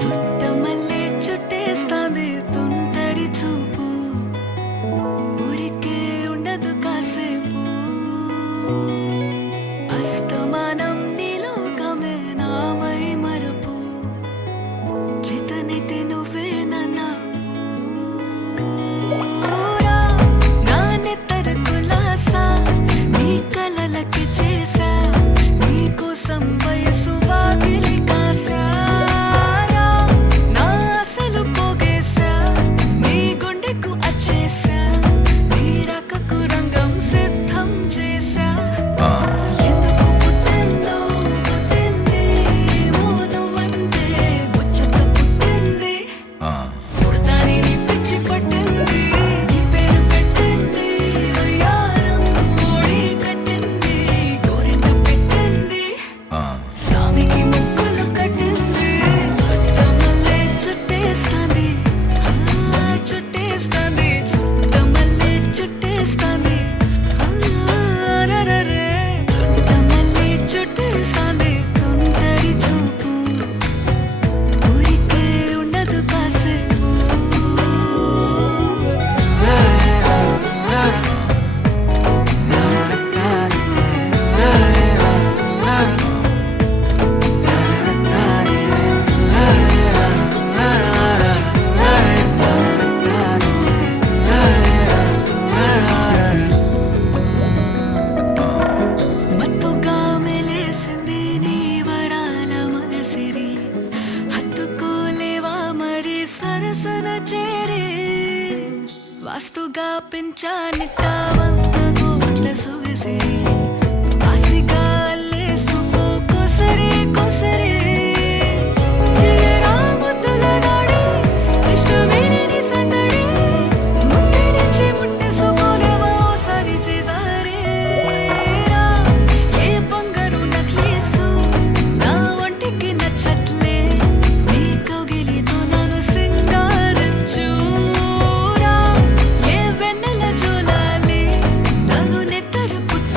చుట్టమల్లే చుట్టేస్తాంది తుంటరి చూపు ఊరికే ఉండదు కాసేపు అస్తమానం నీలోకమే నామై మరపు చితనితే నువ్వే నన్నా నా నెత్తర కులాసా నీ కలలకి చేసా నీ కోసం వయసు వాకిలి కాసా సరసన చేరే వాస్తుగా పెంచానిట్టా 100 కోట్ల సొగసే ఆస్తిగా అల్లేసుకో కొసరే కొసరే చేయరా ముద్దుల నాడి ఇష్టమేని సందడి ముట్టిడిచి ముట్టేసుకోలేవా ఓసారి చేసారే ఏ బంగారు నక్లీసు నా ఒంటికి నచ్చట్లే నీ కౌగిలితో పుచ్చ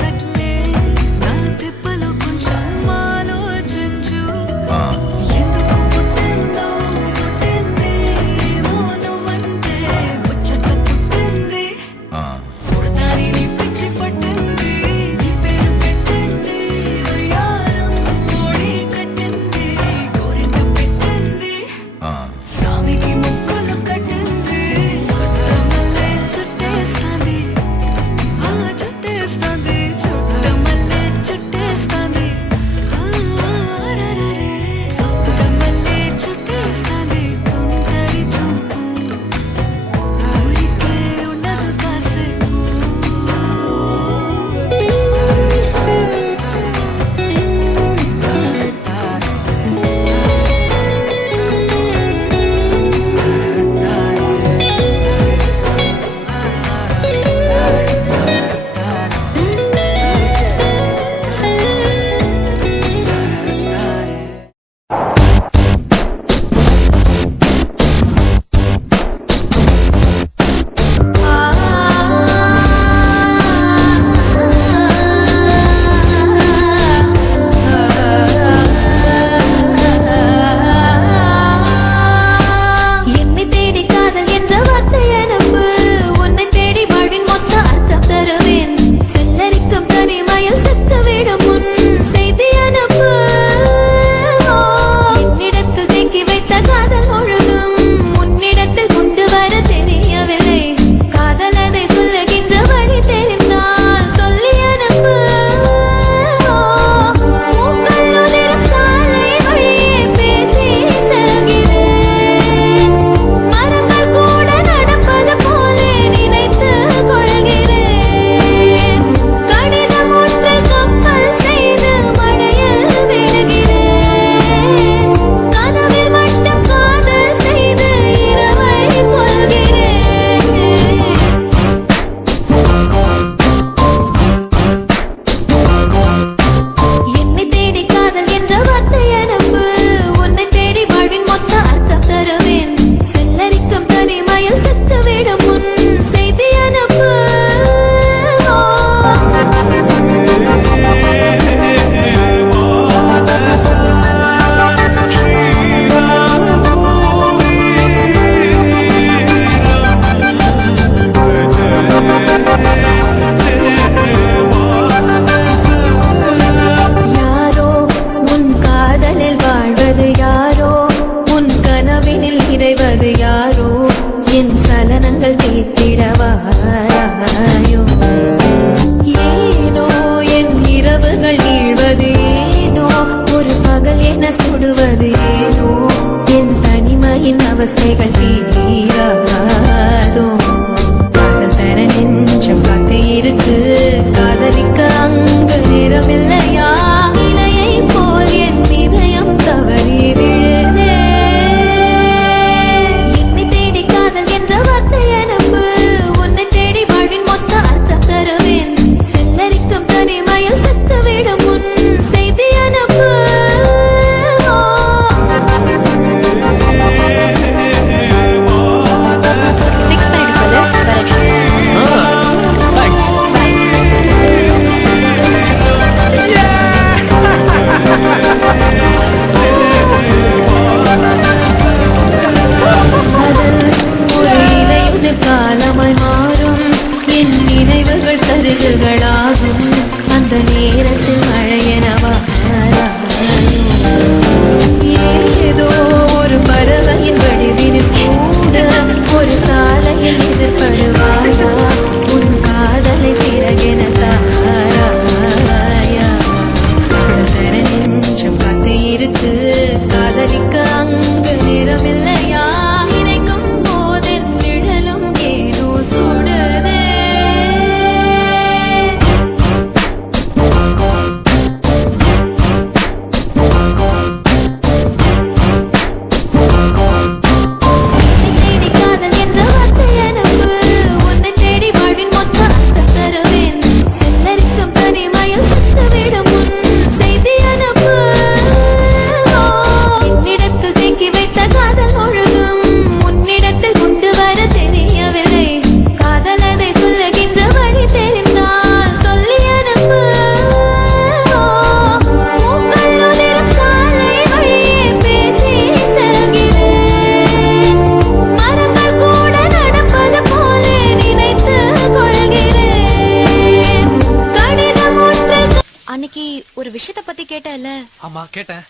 கேட்டல? ஆமா கேட்டேன்.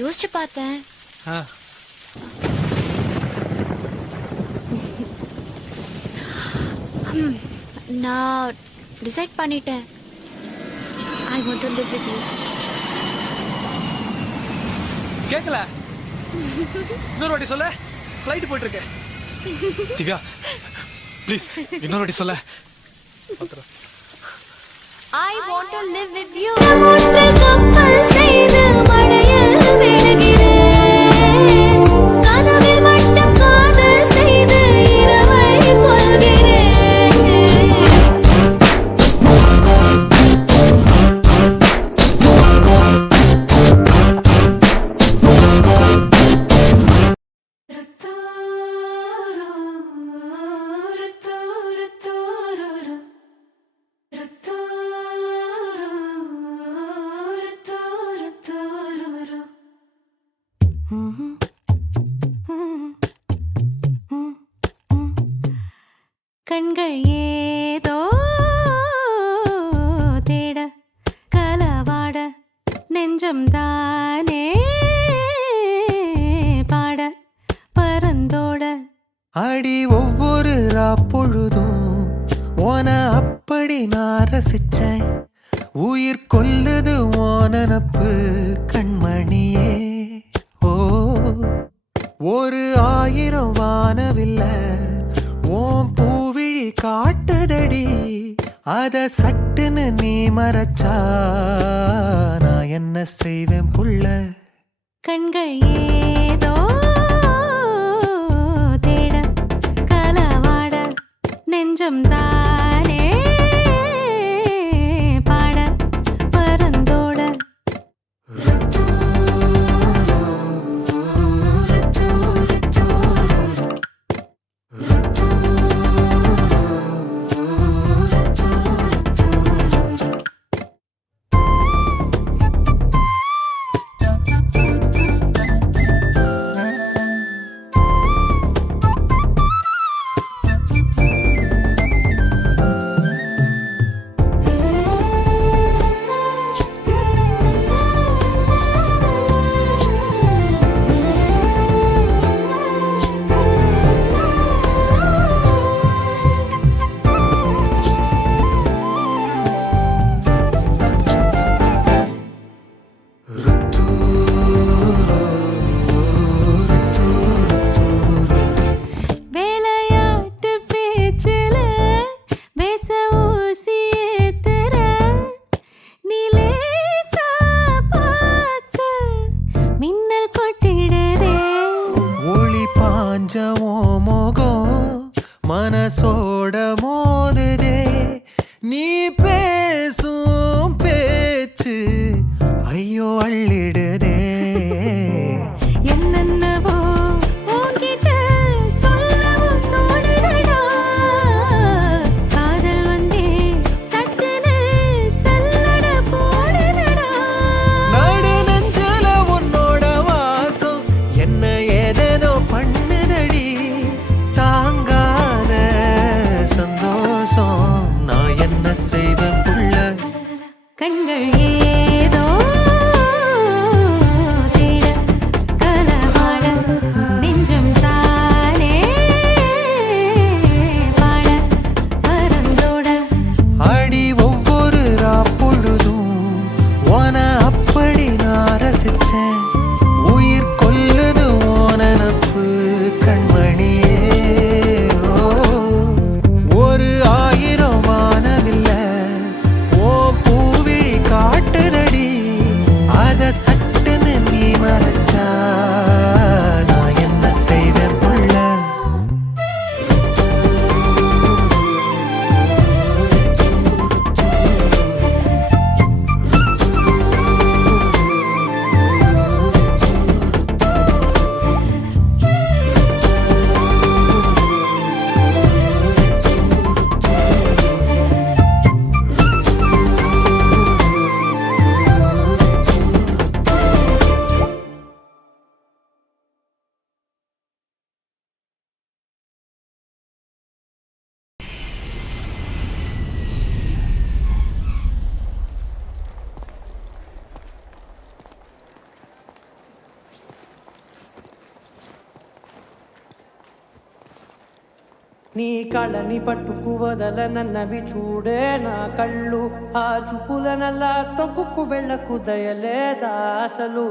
யோசிச்சு பார்த்தேன். நான் டிசைட் பண்ணிட்டேன். I want to live with you. கேக்கல? இன்னொரு வாட்டி சொல்ல. ஃளைட் போயிட்டு இருக்கு. திவ்யா ப்ளீஸ் இன்னொரு வாட்டி சொல்ல. I want to live with you. ஒற்றை கப்பல் செய்து மழையில் விழுகிறேன். கனவில் மட்டும் காதல் செய்து இரவை கொள்கிறேன். கண்கள் ஏதோ தேட கலவாட நெஞ்சம் தானே பாட பரந்தோட அடி ஒவ்வொரு பொழுதும் ஓன அப்படி நான் ரசிச்சேன். உயிர் கொல்லுது ஓனப்பு கண்மணியே. ஓ ஒரு 1000 வானவில்ல ஓம் பூவிழி காட்டுதடி. அத சட்டுன்னு நீ மறைச்சா நான் என்ன செய்வேன் புள்ள. கண்கள் ஏதோ தேட கலவாட நெஞ்சம் தானே பாட பரந்தோட மனசோட மோதுதே நீ பேசும் பேச்சு ஐயோ அள்ளிடுதே. என்னென்னவோ உன்கிட்ட சொல்லவும் தோணுதடா. காதல் வந்தே சட்டுன்னு சல்லட போடுதடா. நடு நெஞ்சல உன்னோட வாசம் என்ன ஏதேதோ பண்ணுதடி. தாங்காத சந்தோஷம் நான் என்ன செய்வேன் புள்ள. கண்கள் ஏதோ నీ కళని పట్టుకు వదలనన్నవి చూడే నా కళ్ళు ఆ చూపులనల్లా తొక్కుకు వెళ్ళకు దయలేదా అసలు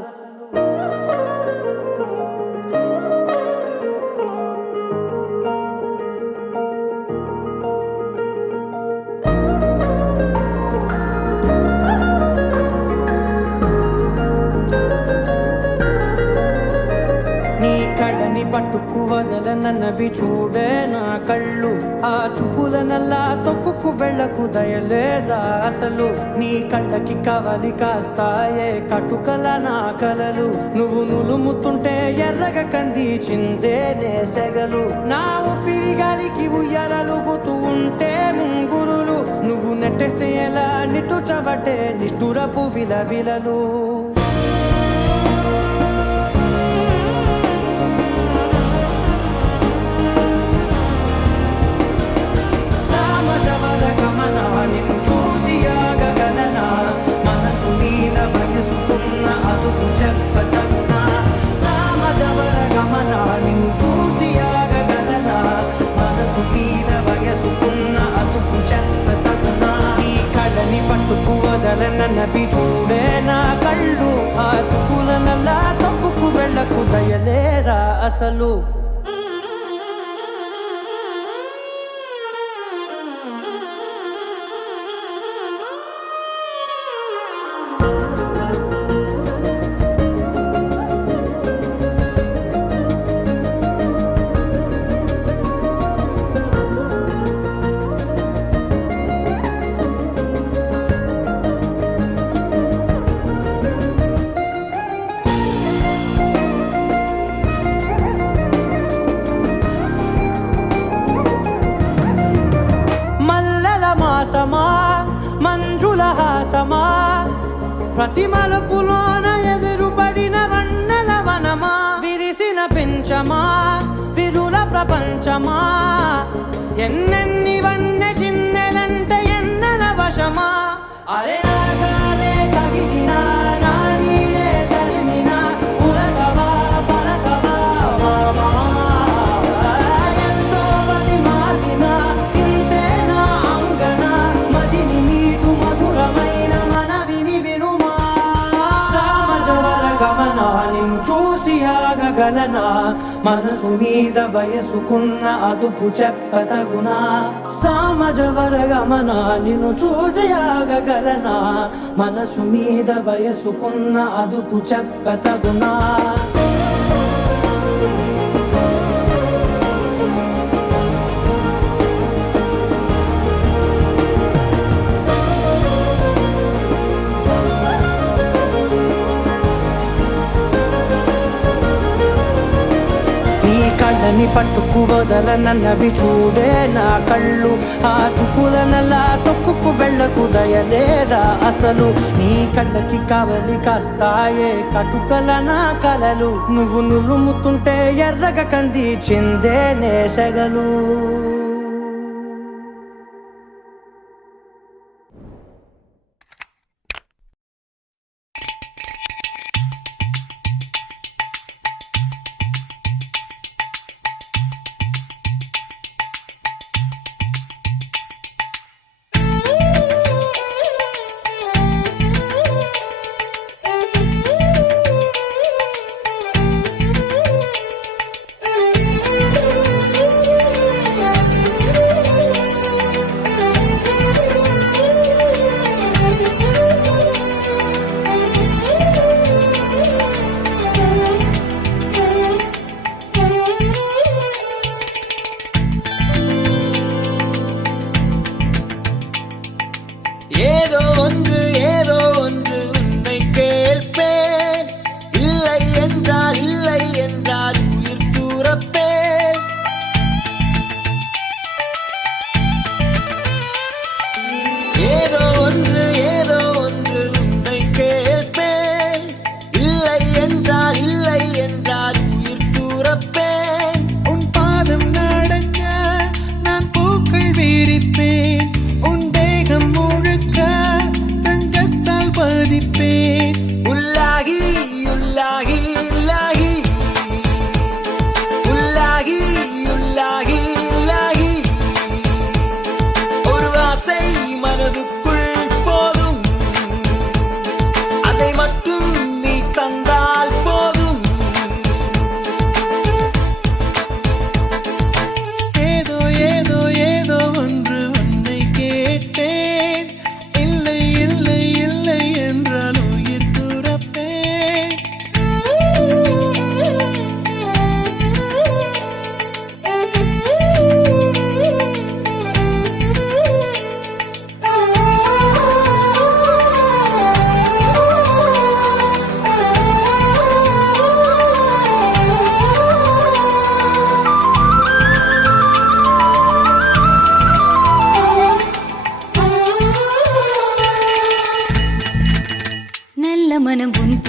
పట్టుకు వదలనన్నవి చూడే నా కళ్ళు ఆ చూపులనల్లా తొక్కుకు వెళ్ళకు దయలేదా అసలు నీ కళ్ళకి కవలి కాస్తాయే కటుకల నా కలలు నువ్వు నులుముతుంటే ఎర్రగా కంది చిందే నేసెగలు నా ఊపిరి గాలికి ఉయ్యాలలుగుతూ ఉంటే ముంగురులు నువ్వు నెట్టేస్తే ఎలా నిట్టుచబట్టే నిష్ఠురపు విలవిలలు నన్నవి చూడే నా కళ్ళు ఆ చూపులనల్లా తప్పుకు వెళ్ళకు దయలేరా అసలు మంజుల హాసమా ప్రతి మలుపులోన ఎదురుపడిన వన్నెల వనమా విరిసిన పెంచమా విరుల ప్రపంచమా ఎన్నెన్ని వన్నె చిన్నెలంటే ఎన్నెల వశమా అరే నాగాలే తగిలినా నా నీడే తరిమినా ఉలగవా పలకవా మామా గలనా మనసు మీద వయసుకున్న అదుపు చెప్పతగునా సామజవర గమనా నిన్ను చూసి ఆగగలనా మనసు మీద వయసుకున్న అదుపు చెప్పతగునా కళ్ళని పట్టుకు వదలనన్నవి చూడే నా కళ్ళు ఆ చూపులనల్లా తొక్కుకు వెళ్ళకు దయలేదా అసలు నీ కళ్ళకి కవలి కాస్తాయే కటుకల నా కలలు నువ్వు నులుముతుంటే ఎర్రగా కంది చిందే నేసెగలు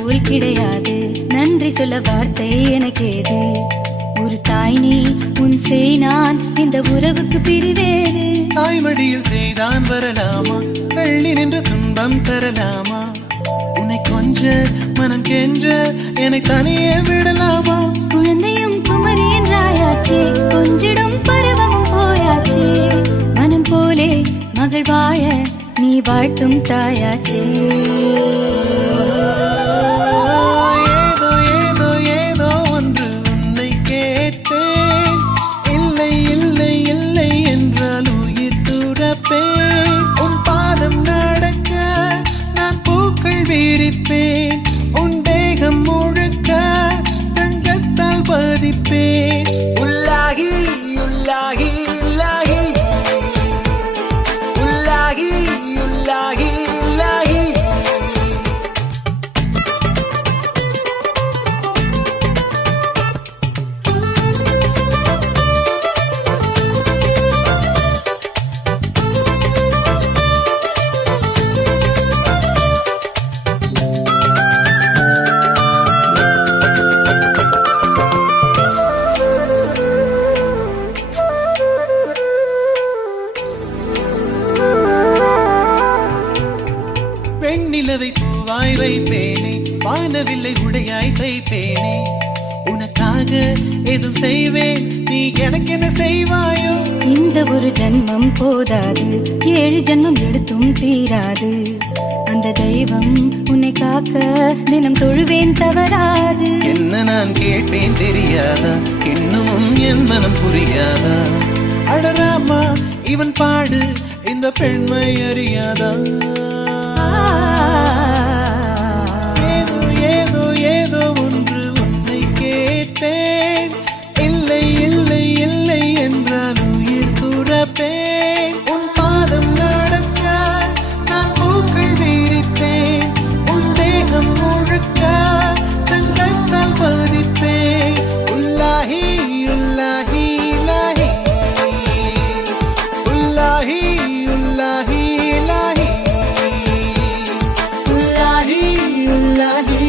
போல் கிடையாது. நன்றி சொல்ல வார்த்தை எனக்கேது. ஒரு தாய் நீ, உன் செய் நான், இந்த உறவுக்கு பிரிவேது. தாய்மடியில் செய்தான் வரலாமா, கள்ளி நின்று துன்பம் தரலாமா? உன்னை கொஞ்ச மனம் கென்ற என்னை தனியே விடலாமா? குழந்தையும் குமரி என்றாயாச்சே, கொஞ்சிடும் பருவமும் போயாச்சே. மனம் போலே மகள் வாழ நீ வாழ்த்தும் தாயாச்சே. ஏதோ ஏதோ ஏதோ ஒன்று உன்னை கேட்பேன். இல்லை இல்லை இல்லை என்றால் உயிர் துறப்பேன். உன் பாதம் நடக்க நான் பூக்கள் வீரிப்பேன். உன் தேகம் முழுக்க தங்கத்தால் பதிப்பேன். உள்ளாகி உள்ளாகி உள்ளாகி உள்ளாகி உள்ளாகி உள்ளாகி வெண்ணிலவை பூவாய் வைப்பேனே, வானவில்லை உடையாய் தைப்பேனே. உனக்காக எதுவும் செய்வேன், நீ எனக்கு என்ன செய்வாயோ? இந்த ஒரு ஜன்மம் போதாது, 7 ஜன்மம் எடுத்தும் தீராது. அந்த தெய்வம் உன்னை காக்க தினம் தொழுவேன் தவறாது. என்ன நான் கேட்பேன் தெரியாதா, இன்னமும் என் மனம் புரியாதா? அடராமா இவன் பாடு, இந்த பெண்மை அறியாதா? ஏதோ ஏதோ ஏதோ ஒன்று உன்னை கேட்பேன். இல்லை இல்லை இல்லை என்றால் உயிர் துறப்பேன். உன் பாதம் நடக்க நான் பூக்கள் வீரிப்பேன். உன் தேகம் முழுக்க தங்கத்தால் பதிப்பேன். உள்ளாகி உள்ளாகி உள்ளாகி உள்ளாகி உள்ளாகி உள்ளாகி உள்ளாகி உள்ளாகி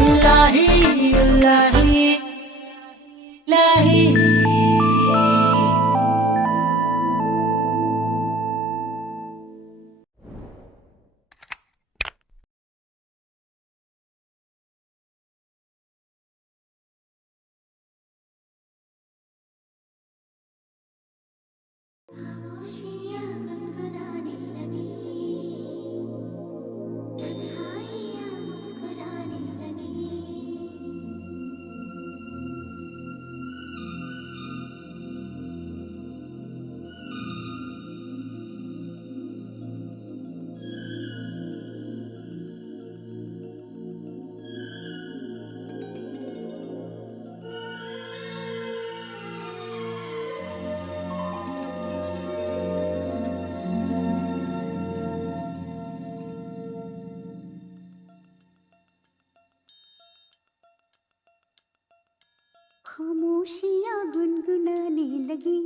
உள்ளாகி உள்ளாகி. खामोशियां गुनगुनाने लगी, तन्हाइयां मुस्कुराने लगी. खामोशियां गुनगुनाने लगी,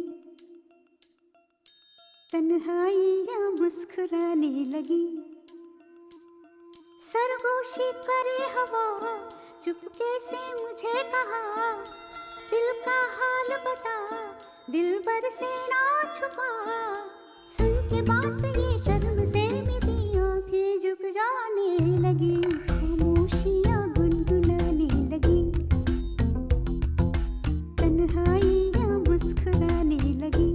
तन्हाइयां मुस्कुराने लगी. सरगोशी करे हवा, चुपके से मुझे कहा, दिल का हाल बता, दिल भर से ना छुपा. सुन के बात ये शर्म से मेरी आंखें झुक जाने लगी. खामोशियां गुनगुनाने लगी, तन्हाइयां मुस्कुराने लगी.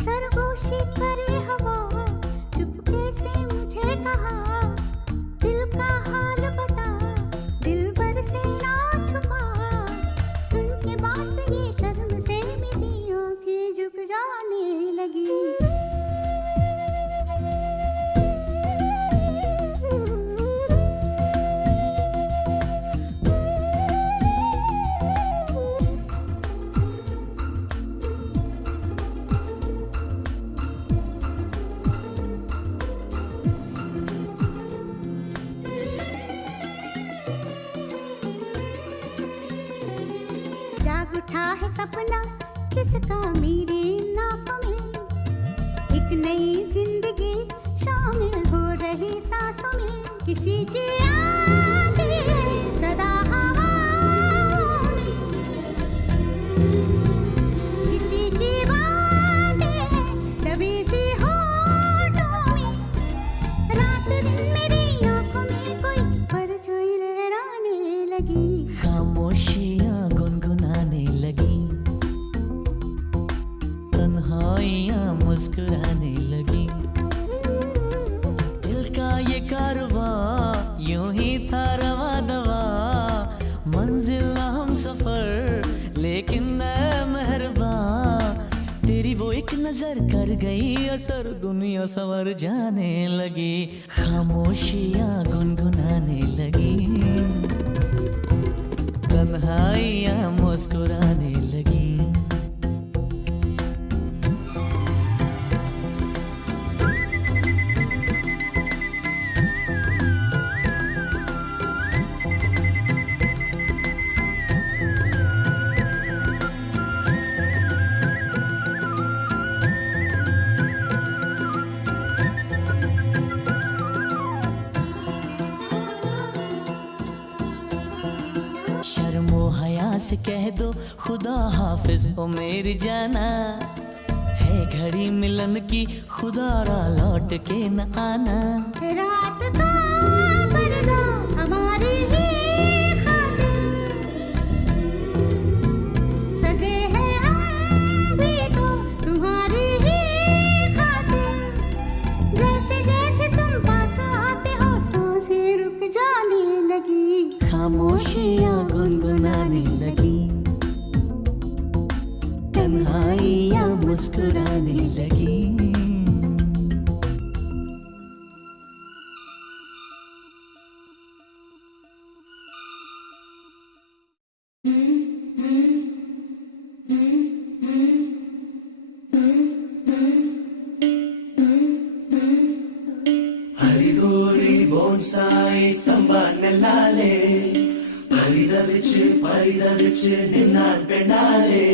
सरगोशी करे हवा, चुपके से मुझे कहा, दिल का हाल बता, दिल भर से ना छुपा. सुन के बात ये शर्म से मेरी आंखें झुक जाने लगी. जाग उठा है सपना किसका मेरे नाक में, एक नई जिंदगी शामिल हो रही ये कारवां यूं ही था रवा दवा मंजिल हम सफर लेकिन ऐ मेहरबान तेरी वो एक नजर कर गई असर दुनिया संवर जाने लगी खामोशियां गुनगुनाने लगी तन्हाइयां मुस्कुराने लगी शर्मो हया से कह दो खुदा हाफिज ओ मेरी जाना है घड़ी मिलन की खुदा रा लौट के न आना रात का पर्दा हमारी ही खातिर सजे हैं हम भी तो तुम्हारी ही खातिर जैसे जैसे तुम पास आते हो सांसें रुक जाने लगी खामोशियां गुनगुनाने लगी तन्हाइयां मुस्कुराने लगी ഹരിദോരി ബോൺസായി സമ്പാനലാലേ പരിതവിച്ച് നിന്നാൻ പെണ്ണാലേ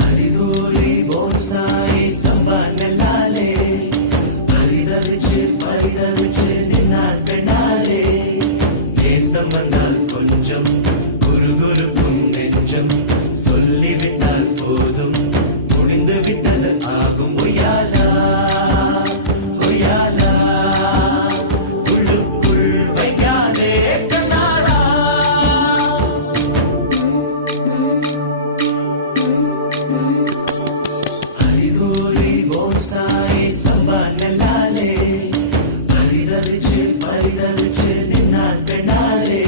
ഹരിദോരി ബോൺസായി സമ്പാനലാലേ പരിതവിച്ച് നിന്നാൻ പെണ്ണാലേ ദേശം വന്നാൽ കൊഞ്ചം குறுகுறுக்கும் நெஞ்சம் சொல்லிவிட்டால் போதும் முடிந்து விட்டது ஆகும் ஒய்யாலா ஒய்யாலா உள்ளுக்குள் வைக்காதே கண்ணாடா ஹரிகோரி போன்சாய் சம்பானலாலே பரிதவிச்சு நின்னான் பெண்ணாலே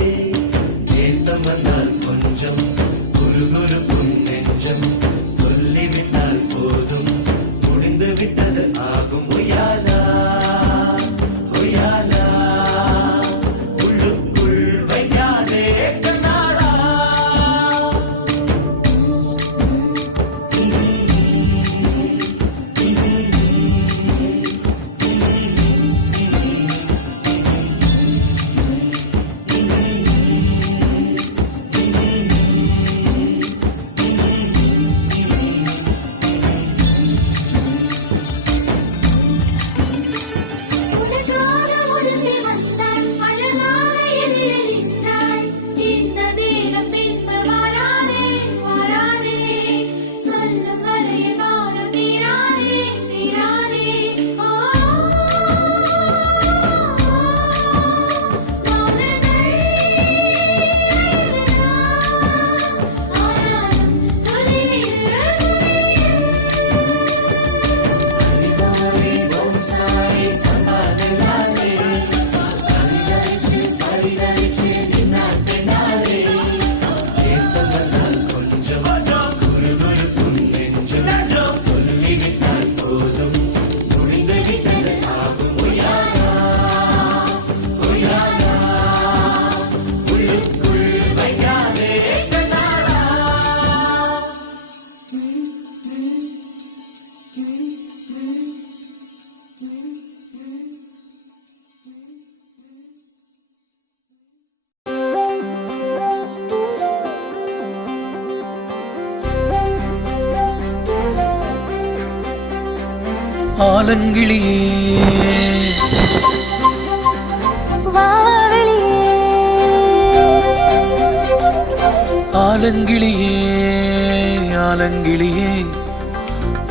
தேசம் வந்தால் கொஞ்சம் குறுகுறுக்கும் நெஞ்சம் சொல்லிவிட்டால் போதும் முடிந்து விட்டது ஆகும் ஒய்யாலா ஒய்யாலா உள்ளுக்குள் வைக்காதே கண்ணாடா உனக்காக ஒருத்தி வந்தாள் அழகாக எதிரில் நின்றாள் இந்த நேரம் பின்பு வராதே வராதே சொல்லும் வரையில் வானம் தீராதே தீராதே மௌனங்கள் ஆனாலும் சொல்லிவிடு ஹரிகோரி போன்சாய் சம்பானலாலே பரிதவிச்சு நின்னான் பெண்ணாலே தேசம் வந்தால் கொஞ்சம் குறுகுறுக்கும் நெஞ்சம் சொல்லிவிட்டால் போதும் முடிந்து விட்டது ஆகும் ஒய்யாலா ஒய்யாலா உள்ளுக்குள் வைக்காதே கண்ணாடா ஆலங்கிளியே ஆலங்கிளியே ஆலங்கிளியே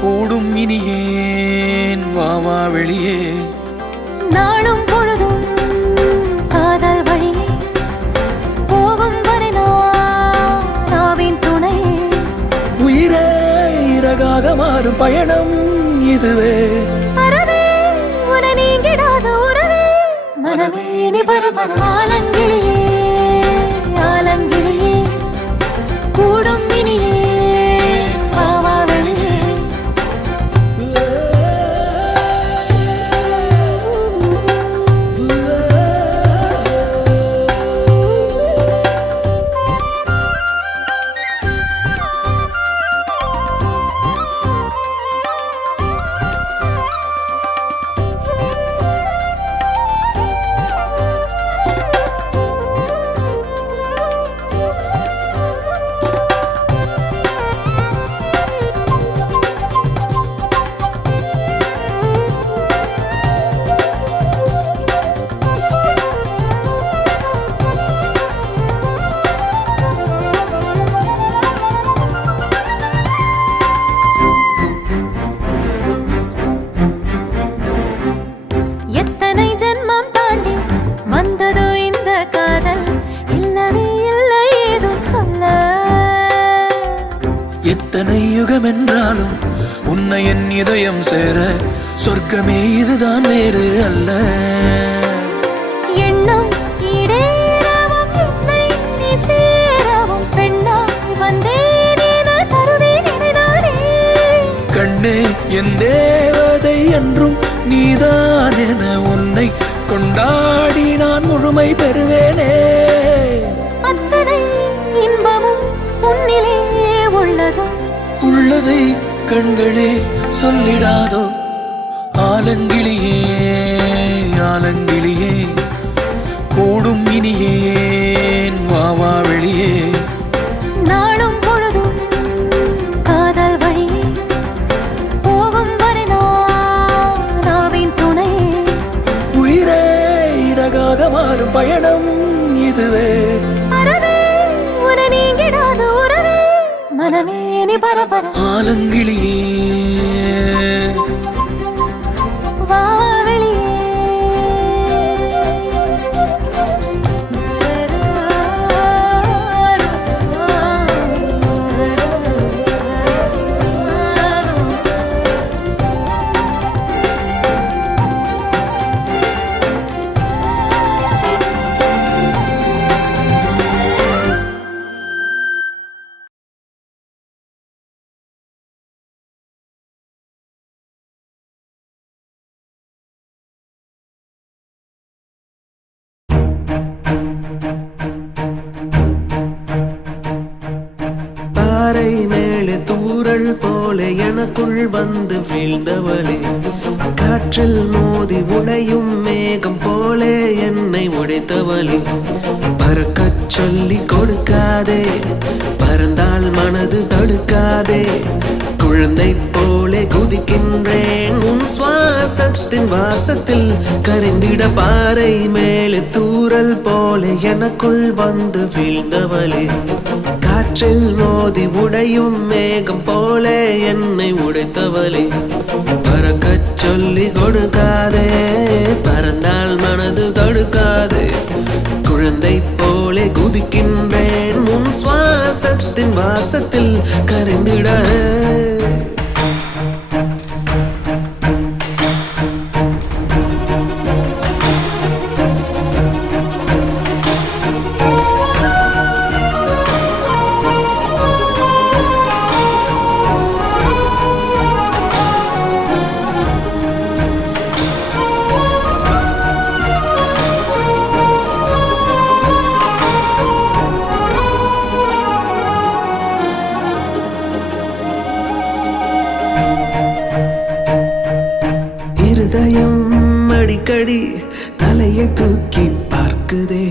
கூடும் இனியேன் வாவா வெளியே நாளும் பொழுதும் காதல் மாறும் பயணம் இதுவே அறவே உன நீங்கிடாத உறவே மனமே நீ பரபர ஆலங்கிளியே ஆலங்கிளியே கூடும் இனியே பாவா வெளியே எத்தனை ஜென்மம் தாண்டி வந்ததோ இந்த காதல் இல்லவே இல்லை ஏதும் சொல்ல எத்தனை யுகம் என்றாலும் உன்னை என் இதயம் சேர சொர்க்கமே இதுதான் வேறு அல்ல எண்ணம் ஈடேறவும் என்னை நீ சேரவும் பெண்ணாய் வந்தேன் என தருவேன் என நானே கண்ணே என் தேவதை என்றும் நீதான் என உன்னை கொண்டாடி நான் முழுமை பெறுவேனே அத்தனை இன்பமும் உன்னிலே உள்ளதோ உள்ளதை கண்களே சொல்லிடாதோ ஆலங்கிளியே ஆலங்கிளியே கூடும் இனியேன் வாவா வெளியே நாளும் பொழுதும் காதல் வழியே போகும் வரை நாவின் துணையே உயிரே இறகாக மாறும் பயணம் இதுவே அறவே உன நீங்கிடாத உறவே மனமே நீ பரபர ஆலங்கிளியே வா வெளியே பாறை மேலே தூறல் போல எனக்குள் வந்து வீழ்ந்தவளே காற்றில் மோதி உடையும் மேகம் போல என்னை உடைத்தவளே பறக்கச் சொல்லி கொடுக்காதே பறந்தால் மனது தடுக்காதே குழந்தை போலே குதிக்கின்றேன் உன் சுவாசத்தின் வாசத்தில் கரைந்திட பாறை மேலே தூறல் போல எனக்குள் வந்து வீழ்ந்தவளே காற்றில் மோதி உடையும் மேகம் போல என்னை உடைத்தவளே பறக்கச் சொல்லி கொடுக்காதே பறந்தால் மனது தடுக்காதே குழந்தை போலே குதிக்கின்றேன் உன் சுவாசத்தின் வாசத்தில் கரைந்திட அடிக்கடி தலையை தூக்கி பார்க்குதே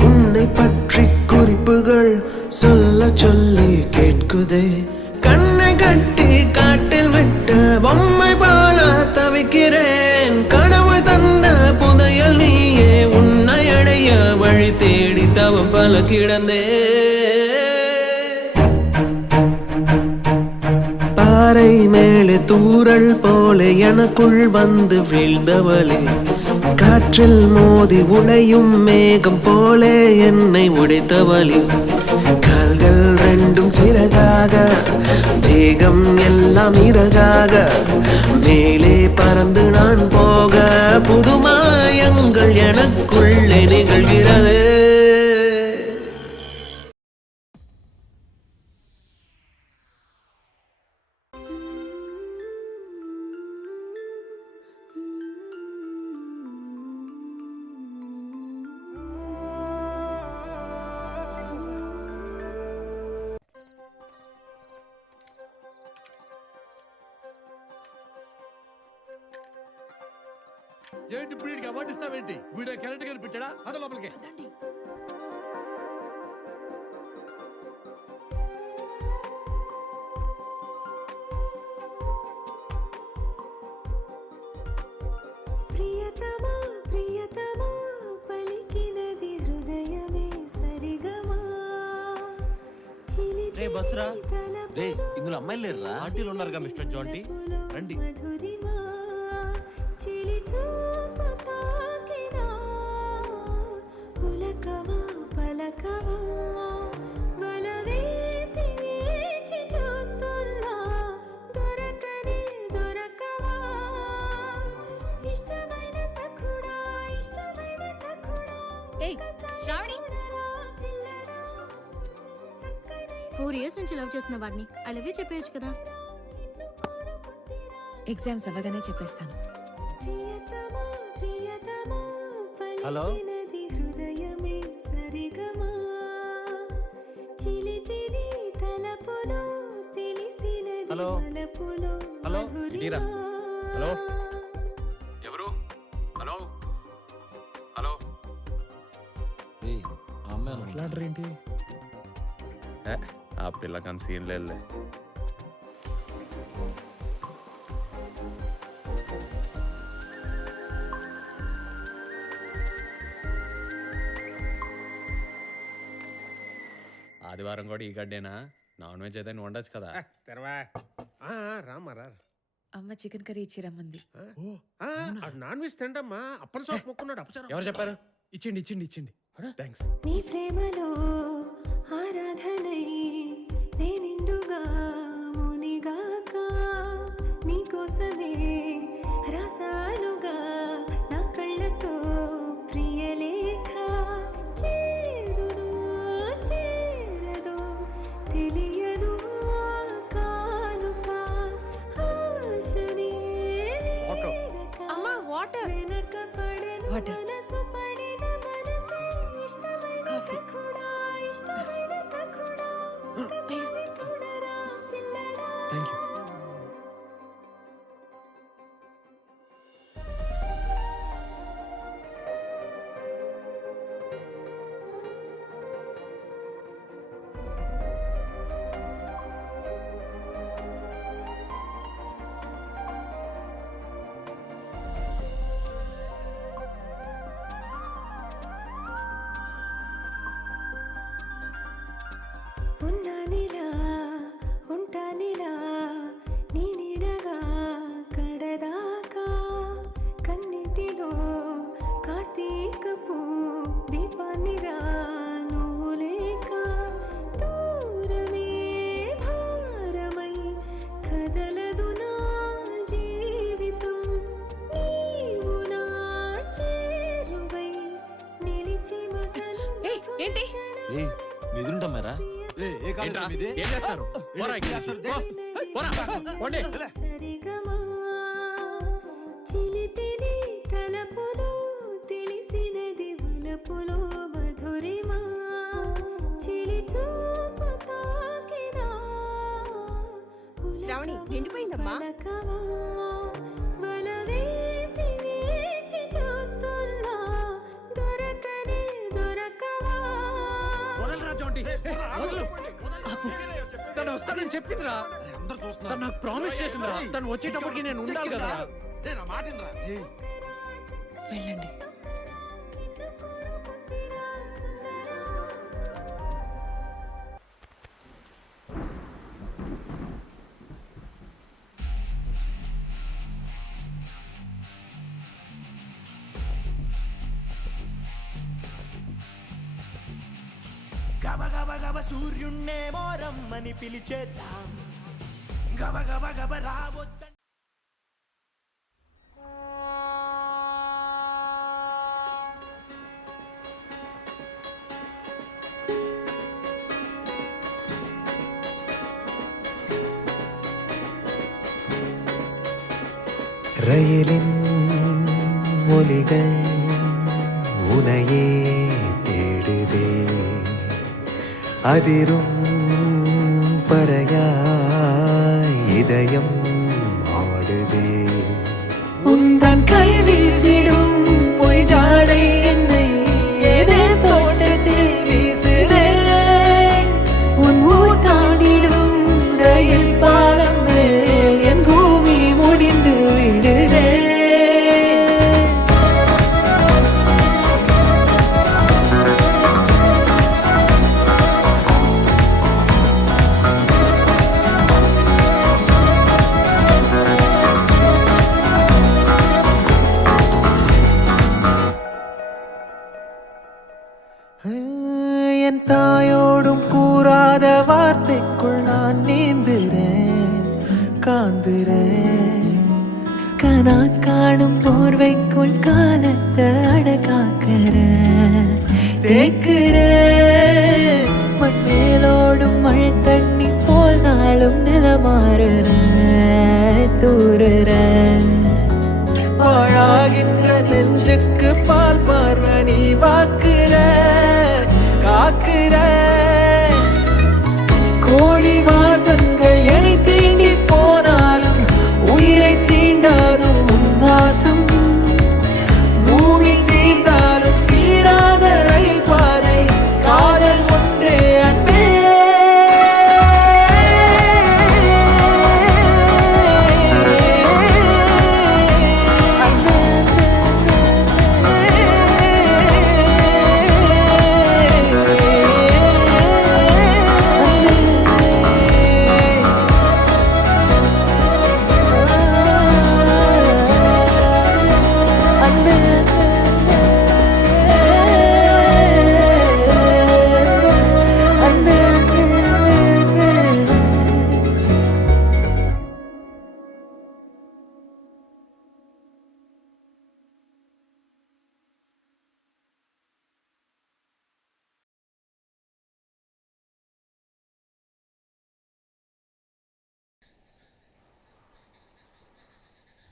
உன்னை பற்றி குறிப்புகள் சொல்ல சொல்லி கேட்குதே கண்ணை கட்டி காட்டில் விட்ட பொம்மை போல தவிக்கிறேன் கனவு தந்த புதையல் நீயே உன்னை அடைய வழி தேடி தவம் பல கிடந்தே பாறை மேலே தூறல் போல எனக்குள் வந்து வீழ்ந்தவளே காற்றில் மோதி உடையும் மேகம் போல என்னை உடைத்தவளே கால்கள் ரெண்டும் சிறகாக தேகம் எல்லாம் இறகாக மேலே பறந்து நான் போக புதுமாயங்கள் எனக்குள்ளே நிகழ்கிறது. ఏంటి వీడికి అవార్డు ఇస్తావేంటి? వీడియో కరెంట్ గారు పెట్టాడా? అద లోపలికి ప్రియతమా ప్రియతమా పలికినది హృదయమే సరిగమా చిలిపి రే బస్రా రే ఇందులో అమ్మాయిలు లేరురా? ఆంటీలు ఉన్నారుగా మిస్టర్ జాంటీ, రండి. మధురిమా చిలి చూపు తాకినా పులకమా పలకమా వలవేసి వేచి చూస్తున్నా దొరకనే దొరకవా ఇష్టమైన సఖుడా ఇష్టమైన సఖుడా శ్రావణి 4 years నుంచి లవ్ చేస్తున్న వాడిని ఐ లవ్ యూ చెప్పేయచ్చు కదా. ఎగ్జామ్స్ అవ్వగానే చెప్పేస్తాను. ప్రియతమా ప్రియతమా హలో? పలికినది హృదయమే సరిగమా చిలిపిది తలపులో తెలిసినది హలో? వలపులో హలో? ఇటీరా. హలో? ఎవరు? హలో హలో రేయ్, ఆ అమ్మాయి మాట్లాడరేంటి? ఆ పిల్లకని సీన్ లేదులే. ఆదివారం కూడా ఈ గడ్డేనా? నాన్ వెజ్ అయితే వండొచ్చు కదా. తెరవా రామారా. అమ్మ చికెన్ కర్రీ ఇచ్చి రమ్మంది. Non veg తింటమ్మా. అప్పని సోపు మొక్కున్నాడు అపచారం. ఎవరు చెప్పారు? ఇచ్చిండి ఇచ్చిండి ఇచ్చిండి. థ్యాంక్స్. నీ ప్రేమలో ఆరాధనై నేనిండుగా మునిగాక నీకోసమే రసాలుగా నా కళ్ళతో ప్రియలేఖ చేరును చేరదు తెలియదు కానుక ఆశనే అమ్మా వాటర్. వెనక పడను Water. మనసు పడిన మనసు ఇష్టమైన సఖుడా ఇష్టమైన సఖుడా ఒకసారి చూడరా పిల్లడా. Thank you. ఉన్నానిలా ఉంటానిలా నీ నీడగా కడదాకా కన్నిటిలో కార్తీకపు దీపాన్నిరా నువ్వు లేక దూరమే భారమై కదలదు నా జీవితం నీవు నా చేరువై నిలిచి మసలు ఏంటి? రేయ్, మీ ఎదురుంటామారా? ఏంట్రా? ఏం చేస్తారు? పోరా ఇక్కడి నుంచి. పో. పోరా. పోండి. సరిగమా చిలిపిది తలపులో తెలిసినది వలపులో మధురిమా చిలి చూపు తాకినా శ్రావణి, నిండిపోయిందమ్మా. పలకవా వలవేసి వేచి చూస్తున్నా దొరకనే దొరకవా వదలరా జాంటీ. వదలు. తను వస్తానని చెప్పిందిరా. అందరూ చూస్తున్నారు. తను నాకు ప్రామిస్ చేసిందిరా. తను వచ్చేటప్పటికి నేను ఉండాలి కదా. నా మాట వినరా. వెళ్ళండి. గబ గబ గబ సూర్యున్నే మోరమ్మని పిలిచేద్దాం గబ గబ గబ రావద్ద ரயிலின் ஒலிகள் உனையே தேடுதே அதிரும் பறையாய் இதயம் ஆடுதே உந்தன் கை வீசிடும் பொய் ஜாடை என்னை ஏதே தோட்டத்தில் வீசுதே உன் ஊர் தாண்டிடும் ரயில் பாலம் மேல் என் பூமி முடிந்து விடுதே என் தாயோடும் கூறாத வார்த்தைக்குள் நான் நீந்துறேன் காந்துறேன் கனா காணும் போர்வைக்குள் காலத்தை அடகாக்கிற தேக்குற மண் மேலோடும் மழை தண்ணி போல் நாளும் நிலமாறுற தூறுற பாழாகின்ற நெஞ்சுக்கு பால் பார்வை நீ வாக்குற காக்குற கோடி வாசங்கள் என்னை தீண்டி போனாலும் உயிரை தீண்டாதும் உன் வாசம் பூமி தீர்ந்தாலும் தீராத ரயில் பாதை காதல் ஒன்றே அன்பே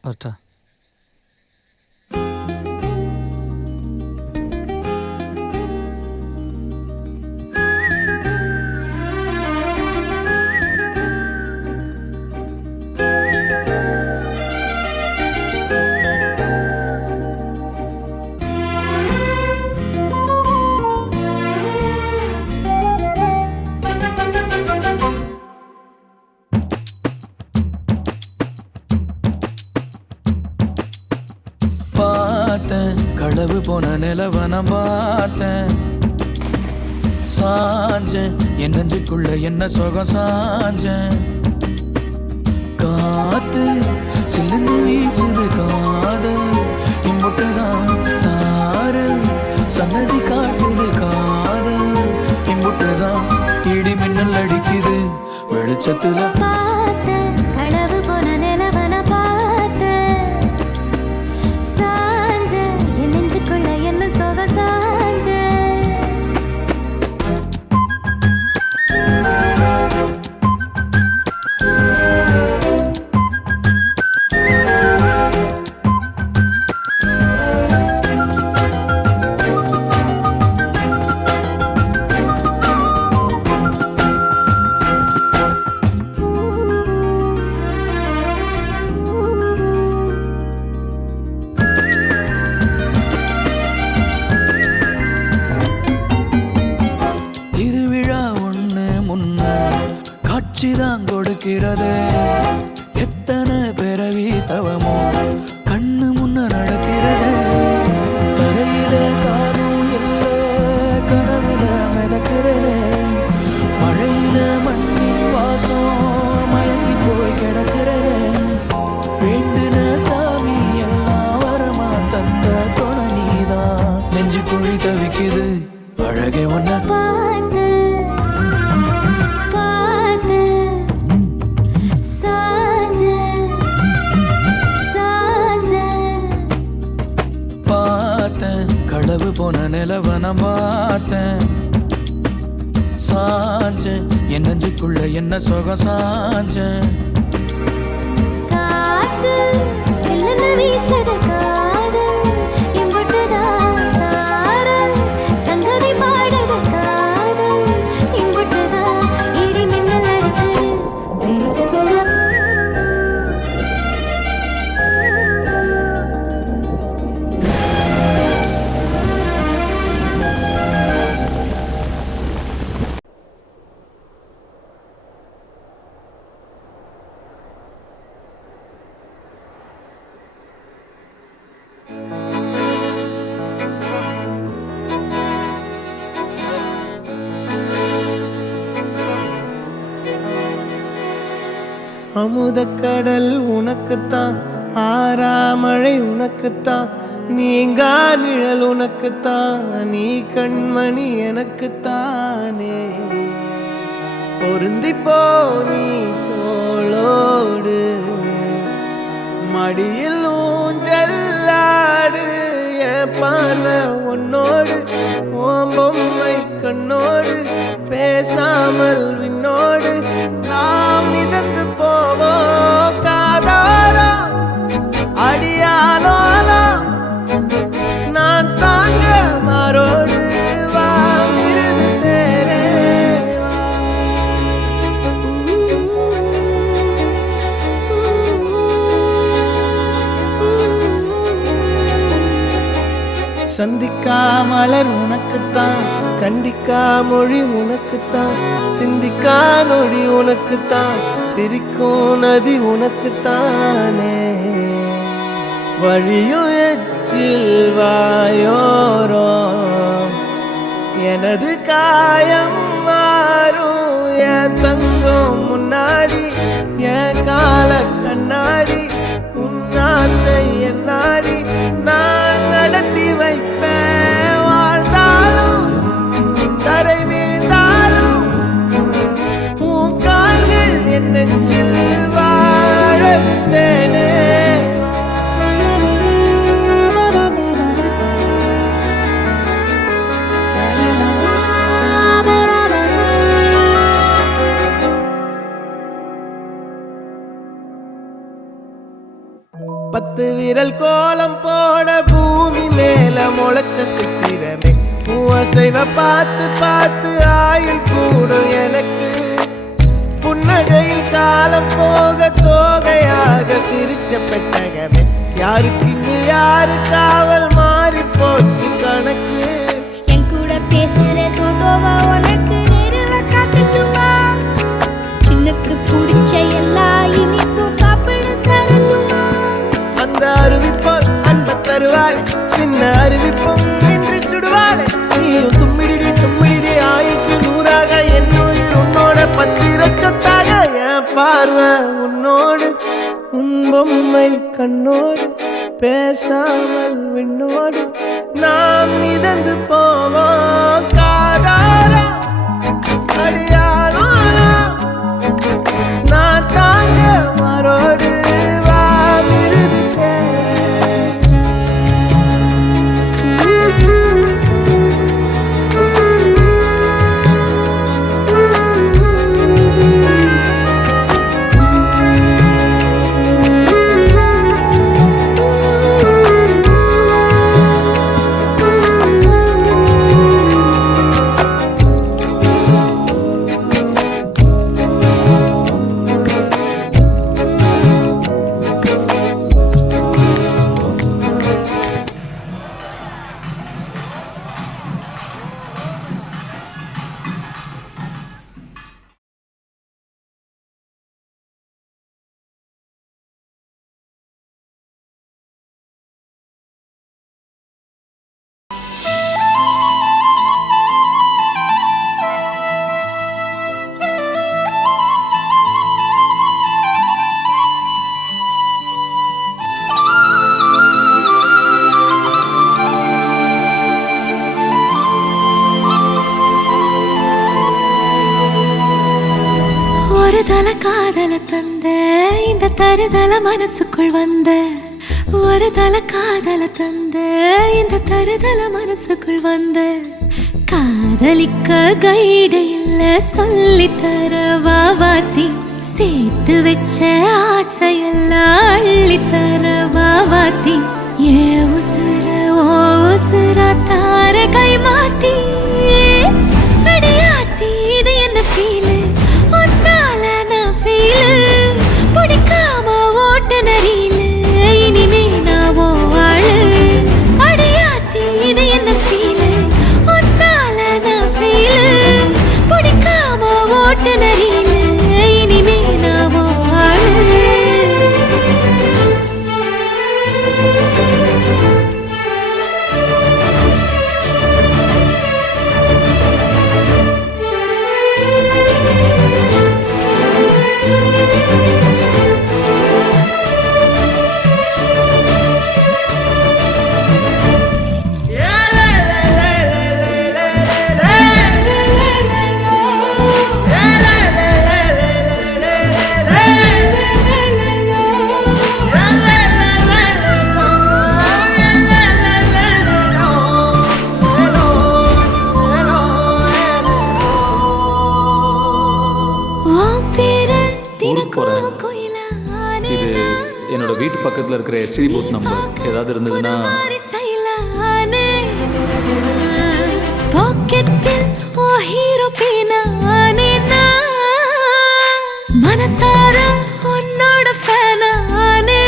வரட்டா? பார்த்தேன் களவு போன நிலவன பார்த்தேன் சாஞ்சேன் என் நெஞ்சுக்குள்ள என்ன சுகம் சாஞ்சேன் காத்து சில்லுன்னு வீசுது காதல் இம்புட்டுதான் சாரல் சன்னதி காட்டுது காதல் இம்புட்டுதான் இடி மின்னல் அடிக்குது வெளிச்சத்துல களவு போன நிலவன பார்த்த சாஞ்ச என் நெஞ்சுக்குள்ள என்ன சோக சாஞ்ச காட்சிதான் கொடுக்கிறது எத்தனை பிறவி தவமோ கண்ணு முன்ன நடக்கிறது கரையில காரும் இல்ல கனவுல மிதக்கிறது மழையில மண்ணின் வாசம் மயங்கி போய் கிடக்கிறது வேண்டுன சாமி எல்லாம் வரமா தந்த துணை நீதான் நெஞ்சு குழி தவிக்குது அழகே ஒன்ன பார்த்து பார்த்தேன் சாஞ்சேன் என் நெஞ்சுக்குள்ள என்ன சுகம் சாஞ்சேன் காத்து செல்லன வீசத காதல் இம்புட்டுதான் சாரல் சங்கதி பாடத காதல் இம்புட்டுதான் இடி மின்னல் அடிக்குது வெடிச்சு பெறும் அமுதக்கடல் உனக்குத்தான் ஆறாமழை உனக்குத்தான் நீங்கா நிழல் உனக்குத்தான் நீ கண்மணி எனக்குத்தானே பொருந்திப்போ நீ தோளோடு மடியில் ஊஞ்சல்லாடு என் பார்வை உன்னோடு ஓம் பொம்மை கண்ணோடு பேசாமல் விண்ணோடு நாம் மிதந்து போவோம் காதாரா அடியாலோலா நான் தாங்க மாறோடு வா மிருது தேரே சந்திக்கா மலர் உனக்குத்தான் கண்டிக்கா மொழி உனக்குத்தான் சிந்திக்கா நொடி உனக்குத்தான் சிரிக்கும் நதி உனக்குத்தானே வழியும் எச்சில் வாயோரோ எனது காயம் மாறும் என் தங்கம் முன்னாடி என் கால கண்ணாடி உன் ஆசை என்னாடி நான் நடத்தி வைப்பேன் வாழ்ந்தாலும் தரை வீழ்ந்தாலும் உன் கால்கள் என் நெஞ்சில் வாழ விட்டேனே பத்து விரல் கோலம் போட பூமி மேல முளைச்ச சித்திரமே அசைவ பார்த்து பார்த்து ஆயுள் கூடும் எனக்கு புன்னகையில் காலம் போக தோகையாக சிரிச்ச பெட்டகமே யாருக்கு இங்கு யாரு காவல் மாறி போச்சு கணக்கு என் கூட பேசுற தோதோவா உனக்கு நேரில் காட்டட்டுமா சின்னுக்கு பிடிச்ச எல்லா இனிப்பும் சாப்பிட தரட்டுமா அந்த அருவிப்போல் அன்ப தருவாளே சின்ன அருவிப்பும் நின்று சுடுவாளே நீயும் தும்மிடி தும்மிடி ஆயுசு நூறாக என் உயிர் உன்னோட பத்திர சொத்தாக என் பார்வை உன்னோடு உன் பொம்மை கண்ணோடு பேசாமல் விண்ணோடு நாம் மிதந்து போவோம் காதாரா அடியாளோலா நான் தாங்க மரோடு வா மிருது தல காதல தந்த இந்த தருதல மனசுக்குள் வந்த ஒரு தல காதல தந்த இந்த தருதல மனசுக்குள் வந்த காதலிக்க கைடு இல்ல சொல்லித்தர வாவாத்தி சேர்த்து வச்ச ஆசையெல்லாம் அள்ளித்தர வாவாத்தி ஏ உசுர ஓ உசுரா தார கை மாத்தி அடியாத்தி இது என்ன ஃபீலு ஒன்னால நான் ஃபீலு பிடிக்காம ஓட்ட நரியில இனிமே நான் ஓ ஆளு அடியாத்தி இது என்ன ஃபீலு ஒன்னால நான் ஃபீலு பிடிக்காம ஓட்ட நரியில இனிமே நான் ஓ ஆளு இது என்னோட வீட்டு பக்கத்துல இருக்கிற எஸ்டி பூத் நம்பர். ஏதாவது இருந்ததுன்னா பாக்கெட்டில் ஓ ஹீரோ பேனானே மனசார உன்னோட ஃபேனானே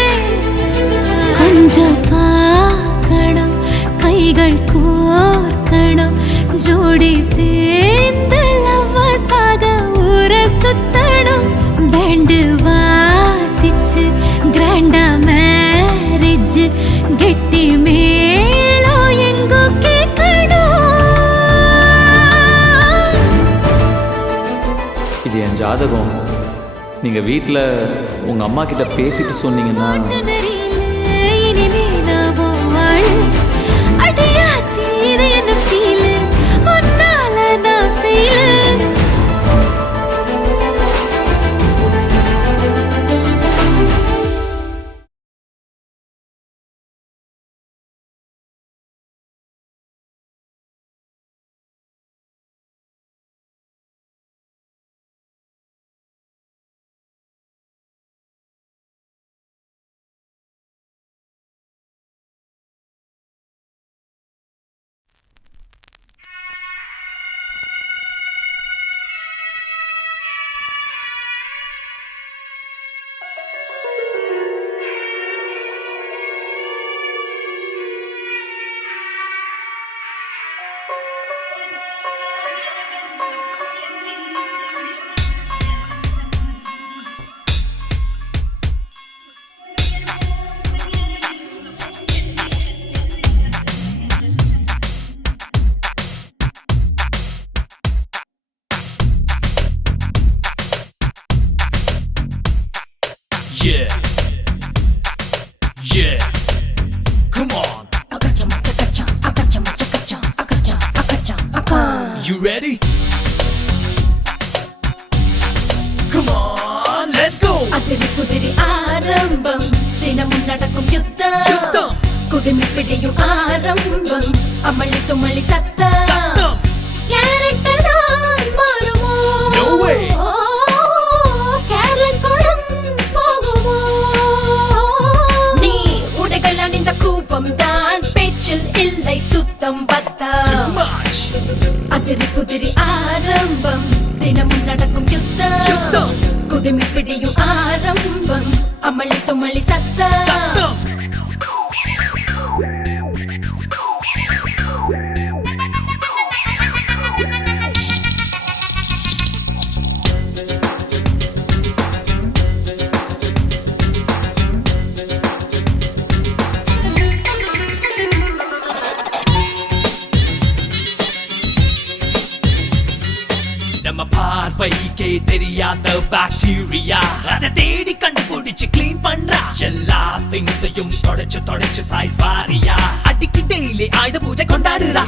கொஞ்சம் பார்க்கணும் கைகள் கோர்க்கணும் ஜோடி சேர்ந்து லவ்வசாக ஊர சுத்தணும் பேண்டு வாசிச்சு கிராண்டா மேரேஜ் கெட்டி மேளம் எங்கோ கேட்கணும். இது என் ஜாதகம். நீங்க வீட்டில் உங்க அம்மா கிட்ட பேசிட்டு சொன்னீங்கன்னா இனிமே நான் வாழ அடியாத்தி இது என்ன ஃபீலு ஒன்னால நான் feel Yeah, yeah, come on. You ready? Come on, let's go. அதிரி புதிரி ஆரம்பம் தினமும் நடக்கும் யுத்தம் குடுமி பிடியும் ஆரம்பம் அமளி துமளி சத்தம் கேரக்டர் தான் மாறுமோ No way. கேர்லெஸ் குணம் போகுமோ நீ உடைகள் அணிந்த கூப்பம் தான் பேச்சில் இல்லை சுத்தம் பத்தம் Too much. அதிரி புதிரி ஆரம்பம் தினமும் நடக்கும் யுத்தம் குடுமி பிடியும் ஆரம்பம் அமளி துமளி சத்தம் நம்ம பார்வைக்கே தெரியாத பாக்டீரியா அதை தேடி கண்டுபிடிச்சு கிளீன் பண்றா எல்லா திங்ஸையும் தொடச்சு சைஸ் வாரியா அடிக்கி டெய்லி ஆயுத பூஜை கொண்டாடுறா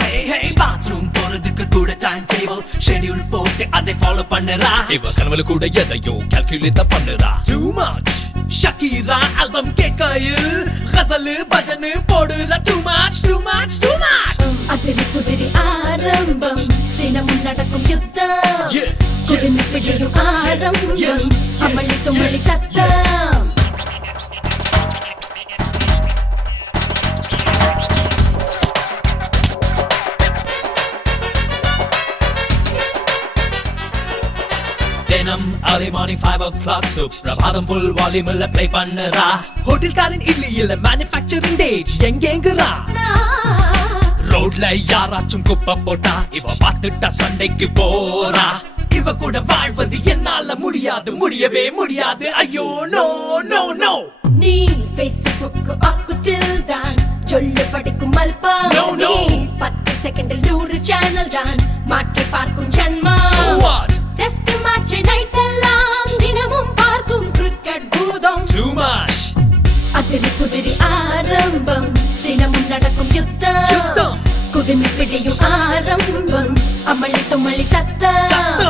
பாத்ரூம் போறதுக்கு கூட டைம் டேபிள் ஷெட்யூல் போட்டு அதை ஃபாலோ பண்ணுறா இவ கனவுல கூட எதையோ கால்குலேட் பண்ணுறா too much ஷக்கீரா ஆல்பம் கேட்கையில் கசலு பஜனு போடுறா too much அதிரி புதிரி ஆரம்பம் தினமும் நடக்கும் யுத்தம் குடுமி பிடியும் ஆரம்பம் அமளி துமளி சத்தம் தினம் early morning 5 o'clock soup பிரபாதம் full volume ல play பண்ணுறா ஹோட்டல்காரன் இல்ல manufacturing date எங்கேங்குறா ரோட்ல யாராச்சும் குப்பை போட்டா இவ பார்த்துட்டா சண்டைக்கு போறா இவ கூட வாழ்வது என்னால முடியாது முடியவே முடியாது ஐயோ நோ நோ நோ நீ Facebook அக்குட்டில் தான் சொல்லு படிக்கும் அல்பா நீ 10 செகண்டில் 100 சேனல் தான் மாற்றி பார்க்கும் Janma So what? Test match night எல்லாம் தினமும் பார்க்கும் கிரிக்கெட் பூதம் Too much அதிரி புதிரி ஆரம்பம் தினமும் நடக்கும் யுத்தம் குடுமி பிடியும் ஆரம்பம் அமளி துமளி சத்தம்